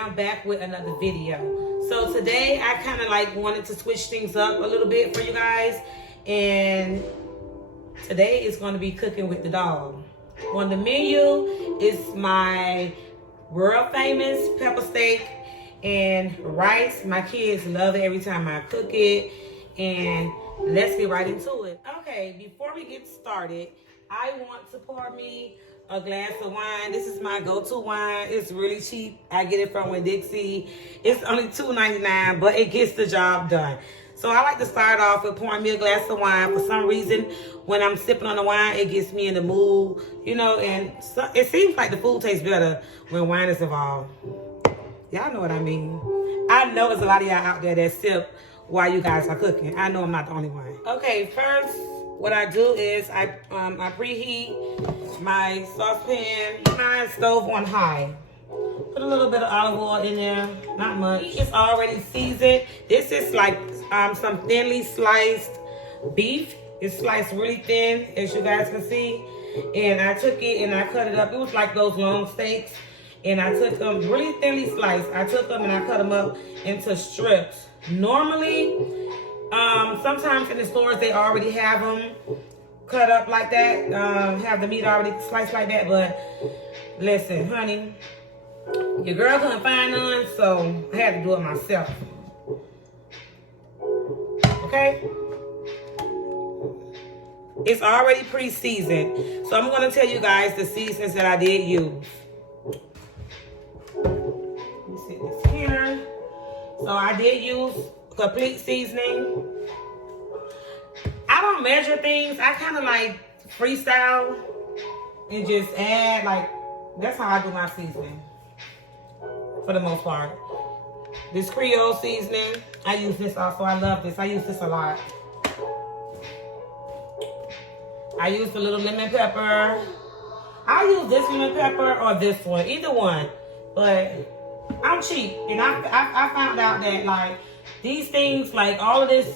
I'm back with another video. So today I kind of like wanted to switch things up a little bit for you guys, and today is going to be cooking with the dog. On the menu is my world famous pepper steak and rice. My kids love it every time I cook it, and let's get right into it. Okay, before we get started, I want to pour me a glass of wine. This is my go-to wine. It's really cheap. I get it from Winn-Dixie. It's only $2.99, but it gets the job done. So I like to start off with pouring me a glass of wine. For some reason, when I'm sipping on the wine, it gets me in the mood, you know, and so, it seems like the food tastes better when wine is involved. Y'all know what I mean. I know there's a lot of y'all out there that sip while you guys are cooking. I know I'm not the only one. Okay, first, what I do is I preheat my saucepan, my stove on high. Put a little bit of olive oil in there, not much. It's already seasoned. This is like some thinly sliced beef. It's sliced really thin, as you guys can see. And I took it and I cut it up. It was like those long steaks. And I took them really thinly sliced. I took them and I cut them up into strips. Normally, sometimes in the stores they already have them cut up like that, have the meat already sliced like that, but listen, honey, your girl couldn't find none, so I had to do it myself. Okay? It's already pre-seasoned, so I'm going to tell you guys the seasonings that I did use. Let me sit this here. So I did use complete seasoning. I don't measure things. I kind of like freestyle and just add, like, that's how I do my seasoning for the most part. This Creole seasoning, I use this also. I love this. I use this a lot. I use the little lemon pepper. I use this lemon pepper or this one, either one. But I'm cheap, and I found out that like these things, like all of these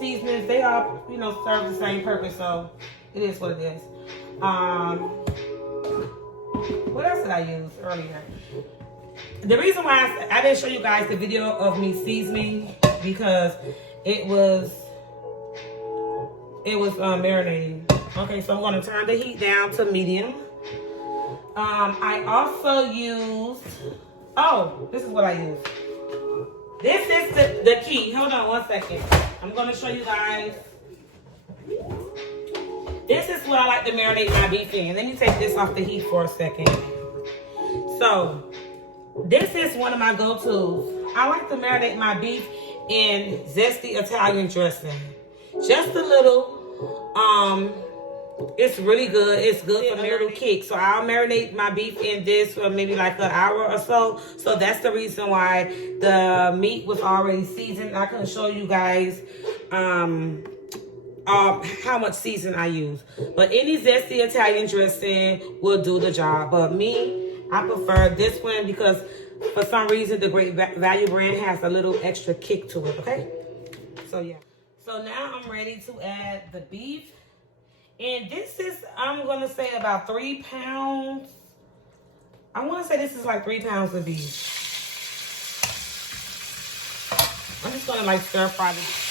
seasonings, they all, you know, serve the same purpose, so it is what it is. What else did I use earlier? The reason why I didn't show you guys the video of me seasoning, because it was marinating. Okay, so I'm going to turn the heat down to medium. I also used, oh, this is what I used. This is the key. Hold on one second. I'm going to show you guys. This is what I like to marinate my beef in. Let me take this off the heat for a second. So, this is one of my go-tos. I like to marinate my beef in zesty Italian dressing. Just a little. It's really good. It's good for a little kick. So I'll marinate my beef in this for maybe like an hour or so. So that's the reason why the meat was already seasoned. I couldn't show you guys how much seasoning I use. But any zesty Italian dressing will do the job. But me, I prefer this one because for some reason the Great Value brand has a little extra kick to it. Okay? So yeah. So now I'm ready to add the beef. And this is, I'm going to say about 3 pounds. I want to say this is like 3 pounds of beef. I'm just going to like stir fry this.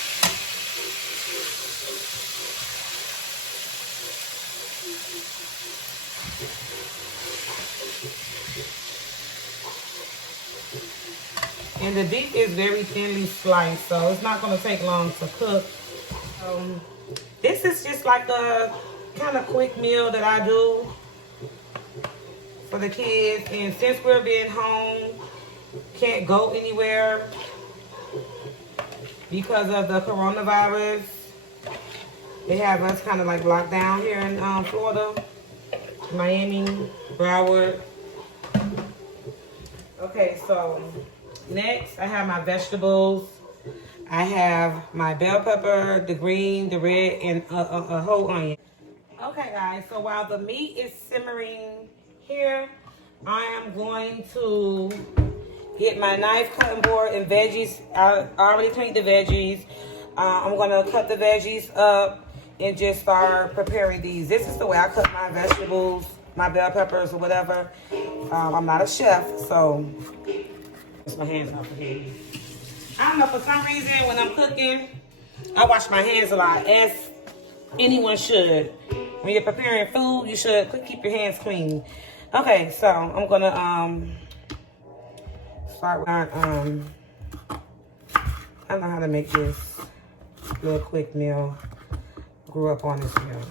And the beef is very thinly sliced, so it's not going to take long to cook. This is just like a kind of quick meal that I do for the kids. And since we're being home, can't go anywhere because of the coronavirus. They have us kind of like locked down here in Florida, Miami, Broward. Okay, so next I have my vegetables. I have my bell pepper, the green, the red, and a whole onion. Okay, guys, so while the meat is simmering here, I am going to get my knife, cutting board, and veggies. I already cleaned the veggies. I'm going to cut the veggies up and just start preparing these. This is the way I cut my vegetables, my bell peppers, or whatever. I'm not a chef, so Wash my hands off again. I don't know, for some reason, when I'm cooking, I wash my hands a lot, as anyone should. When you're preparing food, you should keep your hands clean. Okay, so I'm gonna start with I know how to make this little quick meal. Grew up on this meal.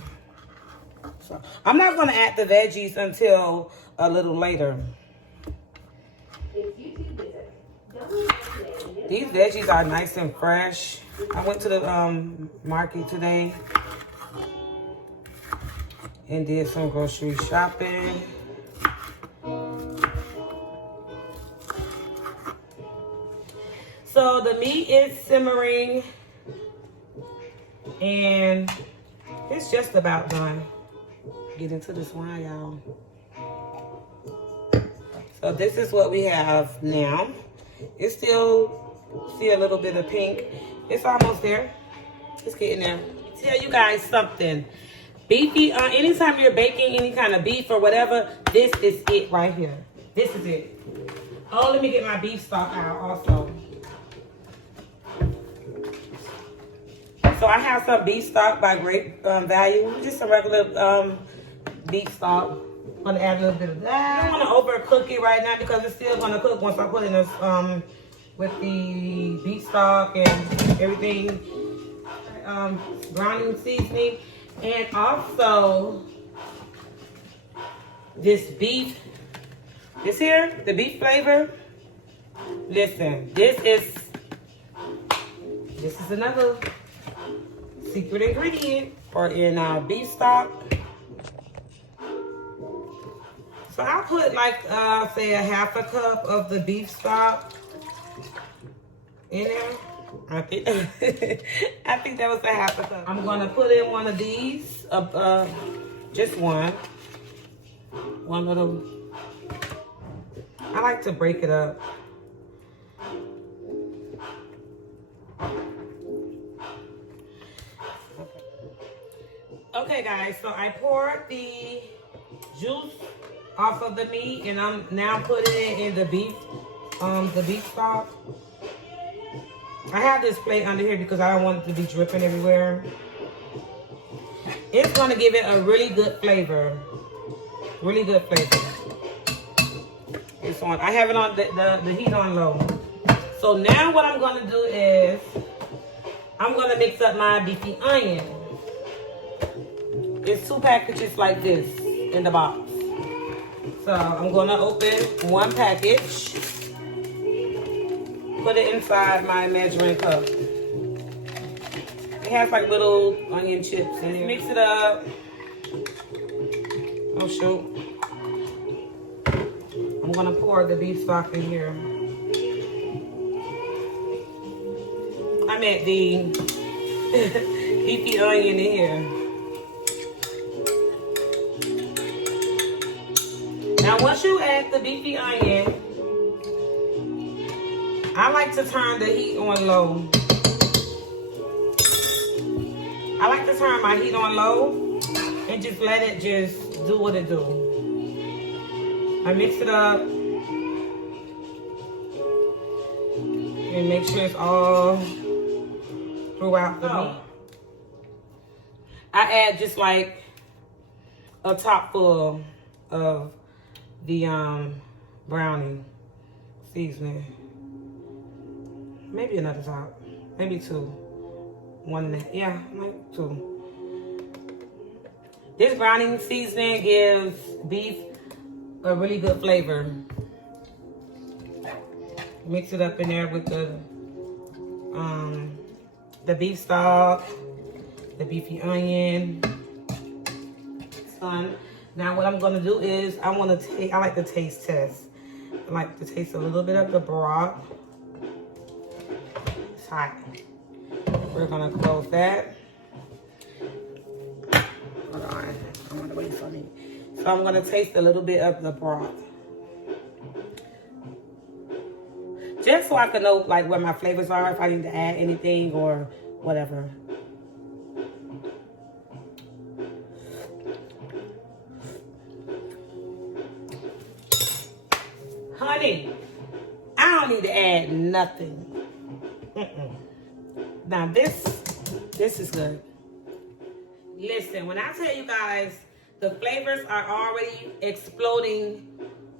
So I'm not gonna add the veggies until a little later. These veggies are nice and fresh. I went to the market today and did some grocery shopping. So the meat is simmering and it's just about done. Get into this wine, y'all. So this is what we have now. It's still, see a little bit of pink. It's almost there. It's getting there. Tell you guys something. Beefy, anytime you're baking any kind of beef or whatever, this is it right here. This is it. Oh, let me get my beef stock out also. So I have some beef stock by Great Value. Just some regular beef stock. I'm gonna add a little bit of that. I don't want to overcook it right now because it's still gonna cook once I put in this with the beef stock and everything. Browning seasoning, and also this beef. This here, the beef flavor. Listen, this is another secret ingredient for in beef stock. So I'll put like, say a half a cup of the beef stock in there. I think that was a half a cup. I'm gonna put in one of these, just one little. I like to break it up. Okay guys, so I poured the juice off of the meat and I'm now putting it in the beef stock. I have this plate under here because I don't want it to be dripping everywhere. It's gonna give it a really good flavor. Really good flavor. It's on, I have it on the heat on low. So now what I'm gonna do is, I'm gonna mix up my beefy onion. It's 2 packages like this in the box. So I'm gonna open 1 package, put it inside my measuring cup. It has like little onion chips in here. Mix it up. Oh shoot. I'm gonna pour the beef stock in here. I meant the beefy onion in here. Now once you add the beefy onion, I like to turn the heat on low. I like to turn my heat on low and just let it just do what it do. I mix it up and make sure it's all throughout the meat. I add just like a top full of the brownie seasoning. Maybe another top, maybe 2. 1, yeah, like 2. This browning seasoning gives beef a really good flavor. Mix it up in there with the beef stock, the beefy onion. It's done. Now what I'm gonna do is I like to taste test. I like to taste a little bit of the broth. It's hot. We're gonna close that. Hold on, I'm gonna wait for me. So I'm gonna taste a little bit of the broth. Just so I can know like where my flavors are, if I need to add anything or whatever. Honey, I don't need to add nothing. Now this is good. Listen, when I tell you guys, the flavors are already exploding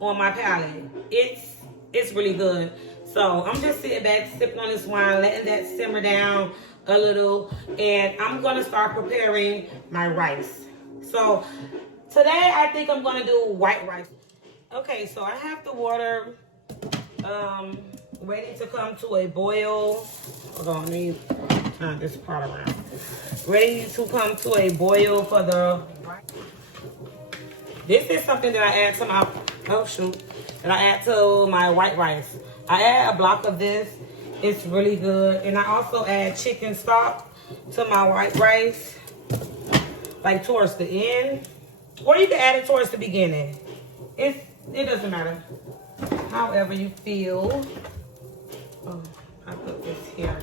on my palate. It's really good. So I'm just sitting back, sipping on this wine, letting that simmer down a little, and I'm gonna start preparing my rice. So today I think I'm gonna do white rice. Okay, so I have the water ready to come to a boil. Hold on, let me turn this pot around. Ready to come to a boil for the rice. This is something that I add to my, that I add to my white rice. I add a block of this. It's really good. And I also add chicken stock to my white rice, like towards the end. Or you can add it towards the beginning. It doesn't matter. However you feel. Oh, I put this here.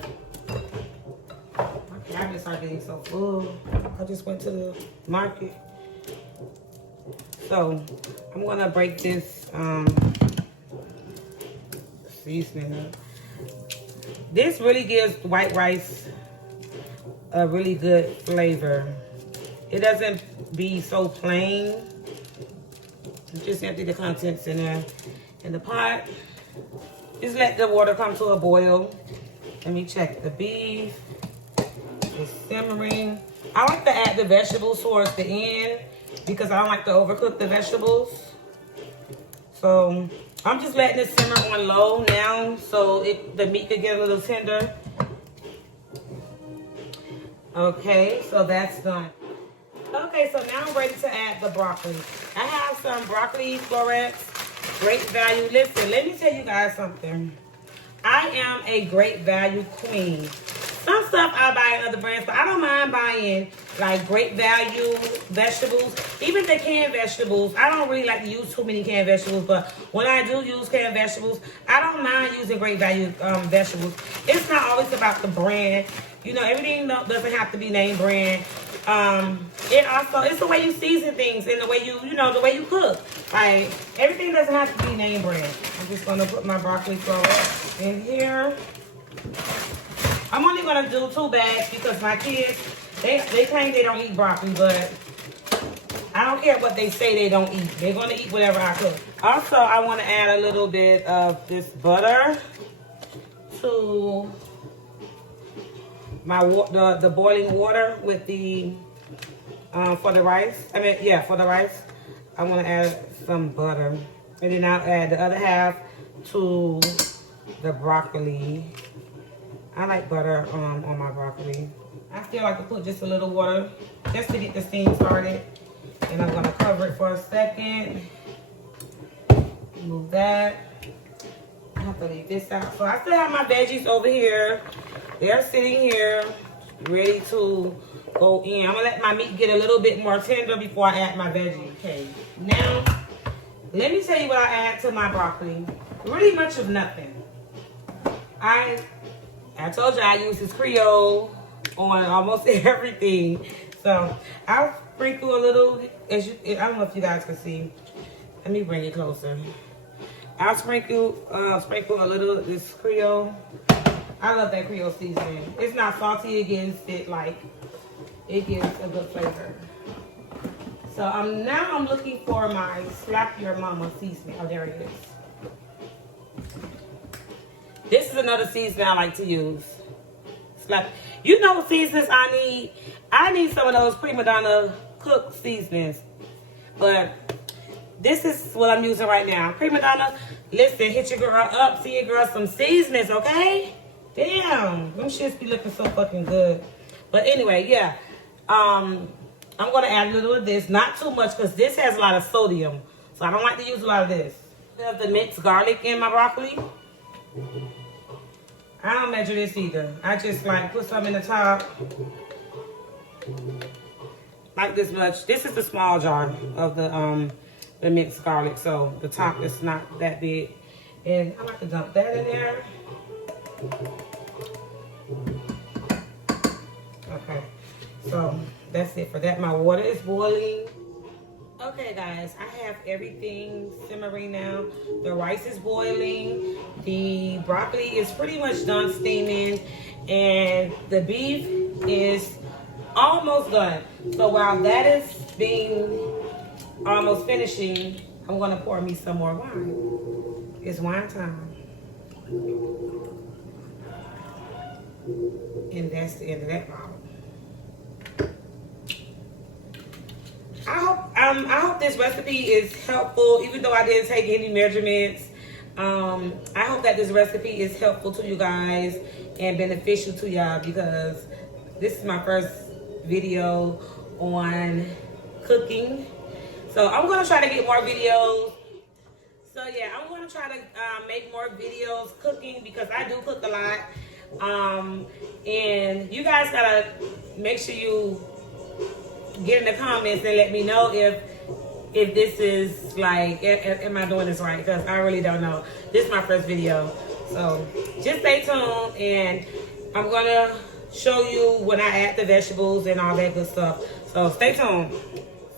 My cabinets are getting so full. I just went to the market. So I'm gonna break this seasoning up. This really gives white rice a really good flavor. It doesn't be so plain. Just empty the contents in there. In the pot, just let the water come to a boil. Let me check the beef. It's simmering. I like to add the vegetables towards the end because I don't like to overcook the vegetables. So I'm just letting it simmer on low now so the meat could get a little tender. Okay, so that's done. Okay, so now I'm ready to add the broccoli. I have some broccoli florets, great value. Listen, let me tell you guys something. I am a great value queen. Some stuff I buy in other brands, but I don't mind buying like great value vegetables. Even the canned vegetables, I don't really like to use too many canned vegetables, but when I do use canned vegetables, I don't mind using great value vegetables. It's not always about the brand. You know, everything doesn't have to be name brand. It's the way you season things and the way the way you cook. Like, everything doesn't have to be name brand. I'm just gonna put my broccoli floret in here. I'm only gonna do 2 bags because my kids, they claim they don't eat broccoli, but I don't care what they say they don't eat. They're gonna eat whatever I cook. Also, I wanna add a little bit of this butter to my the boiling water with the for the rice. For the rice, I want to add some butter, and then I'll add the other half to the broccoli. I like butter on my broccoli. I still like to put just a little water just to get the steam started, and I'm gonna cover it for a second. Move that. I have to leave this out. So I still have my veggies over here. They're sitting here ready to go in. I'm gonna let my meat get a little bit more tender before I add my veggies. Okay, now let me tell you what I add to my broccoli. Really much of nothing. I told you I use this Creole on almost everything. So I'll sprinkle a little, I don't know if you guys can see. Let me bring it closer. I'll sprinkle a little of this Creole. I love that Creole seasoning. It's not salty, it gives a good flavor. So now I'm looking for my Slap Your Mama seasoning. Oh, there it is. This is another seasoning I like to use. You know what seasonings I need? I need some of those prima donna cooked seasonings. But this is what I'm using right now. Prima donna, listen, hit your girl up, see your girl some seasonings, okay? Damn, them shits be looking so fucking good. But anyway, yeah. I'm gonna add a little of this, not too much, because this has a lot of sodium. So I don't like to use a lot of this. I have the minced garlic in my broccoli. I don't measure this either. I just like put some in the top. Like this much. This is the small jar of the minced garlic, so the top is not that big. And I like to dump that in there. Okay, so that's it for that. My water is boiling. Okay guys, I have everything simmering now. The rice is boiling. The broccoli is pretty much done steaming, and the beef is almost done. So while that is being almost finishing, I'm gonna pour me some more wine. It's wine time. And that's the end of that bottle. I hope this recipe is helpful, even though I didn't take any measurements. I hope that this recipe is helpful to you guys and beneficial to y'all, because this is my first video on cooking. So I'm gonna try to get more videos. So yeah, I'm gonna try to make more videos cooking, because I do cook a lot. And you guys gotta make sure you get in the comments and let me know if this is like, am I doing this right? Because I really don't know. This is my first video. So just stay tuned, and I'm gonna show you when I add the vegetables and all that good stuff. So stay tuned.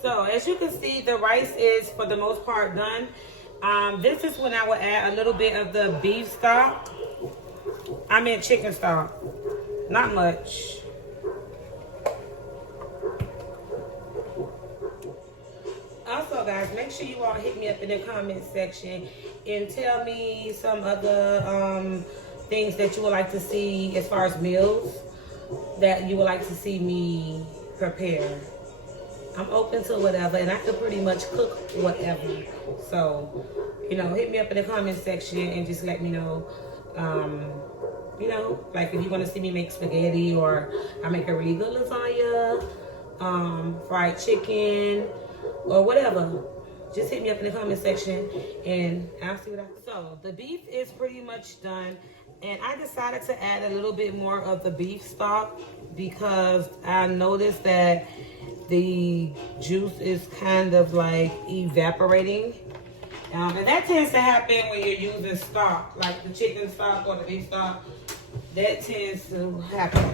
So as you can see, the rice is for the most part done. This is when I will add a little bit of the beef stock. I meant chicken stock, not much. Also, guys, make sure you all hit me up in the comment section and tell me some other things that you would like to see as far as meals that you would like to see me prepare. I'm open to whatever, and I can pretty much cook whatever. So, you know, hit me up in the comment section and just let me know. You know, like if you want to see me make spaghetti, or I make a really good lasagna, fried chicken, or whatever. Just hit me up in the comment section and I'll see what I can. So the beef is pretty much done, and I decided to add a little bit more of the beef stock because I noticed that the juice is kind of like evaporating. And that tends to happen when you're using stock, like the chicken stock or the beef stock. That tends to happen.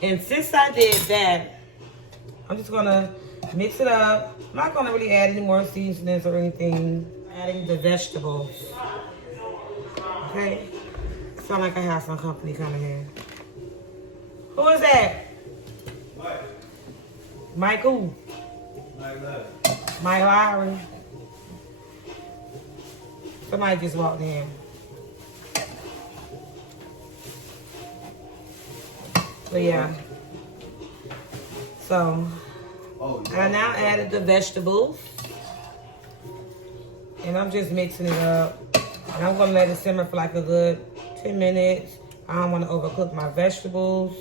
And since I did that, I'm just gonna mix it up. I'm not gonna really add any more seasonings or anything. Adding the vegetables. Okay. Sound like I have some company coming in. Who is that? Mike. Mike who? Mike Lowry. Mike Lowry. Somebody just walked in. But yeah. So I now added the vegetables, and I'm just mixing it up. And I'm gonna let it simmer for like a good 10 minutes. I don't want to overcook my vegetables.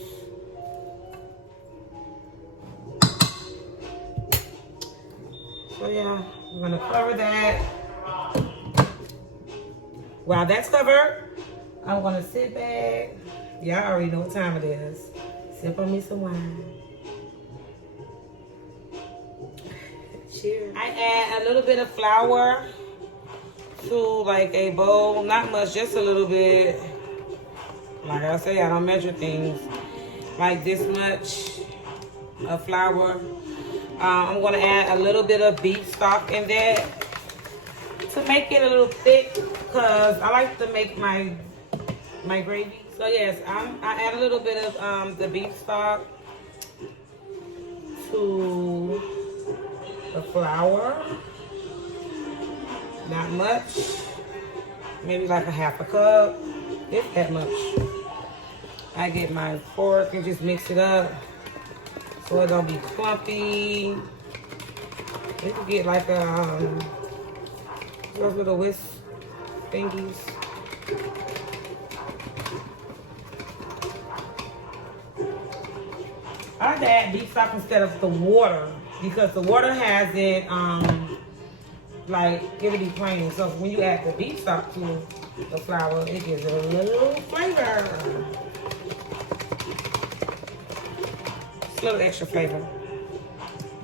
So yeah, I'm gonna cover that. While that's covered, I'm gonna sit back. Y'all already know what time it is. Sip on me some wine. Cheers. I add a little bit of flour to like a bowl. Not much, just a little bit. Like I say, I don't measure things. Like this much of flour. I'm gonna add a little bit of beef stock in there to make it a little thick, because I like to make my gravy. So yes, I add a little bit of the beef stock to the flour. Not much, maybe like a half a cup, if that much. I get my fork and just mix it up so it don't be clumpy. You can get like those little whisk thingies. I like to add beef stock instead of the water, because the water has it like it'll be plain. So when you add the beef stock to the flour, it gives it a little flavor. Just a little extra flavor.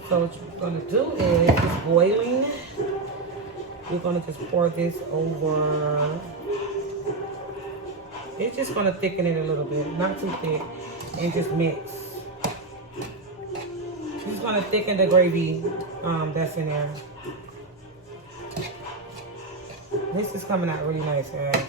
So what you're gonna do is, it's boiling. We're gonna just pour this over. It's just gonna thicken it a little bit, not too thick, and just mix. Just gonna thicken the gravy that's in there. This is coming out really nice, guys.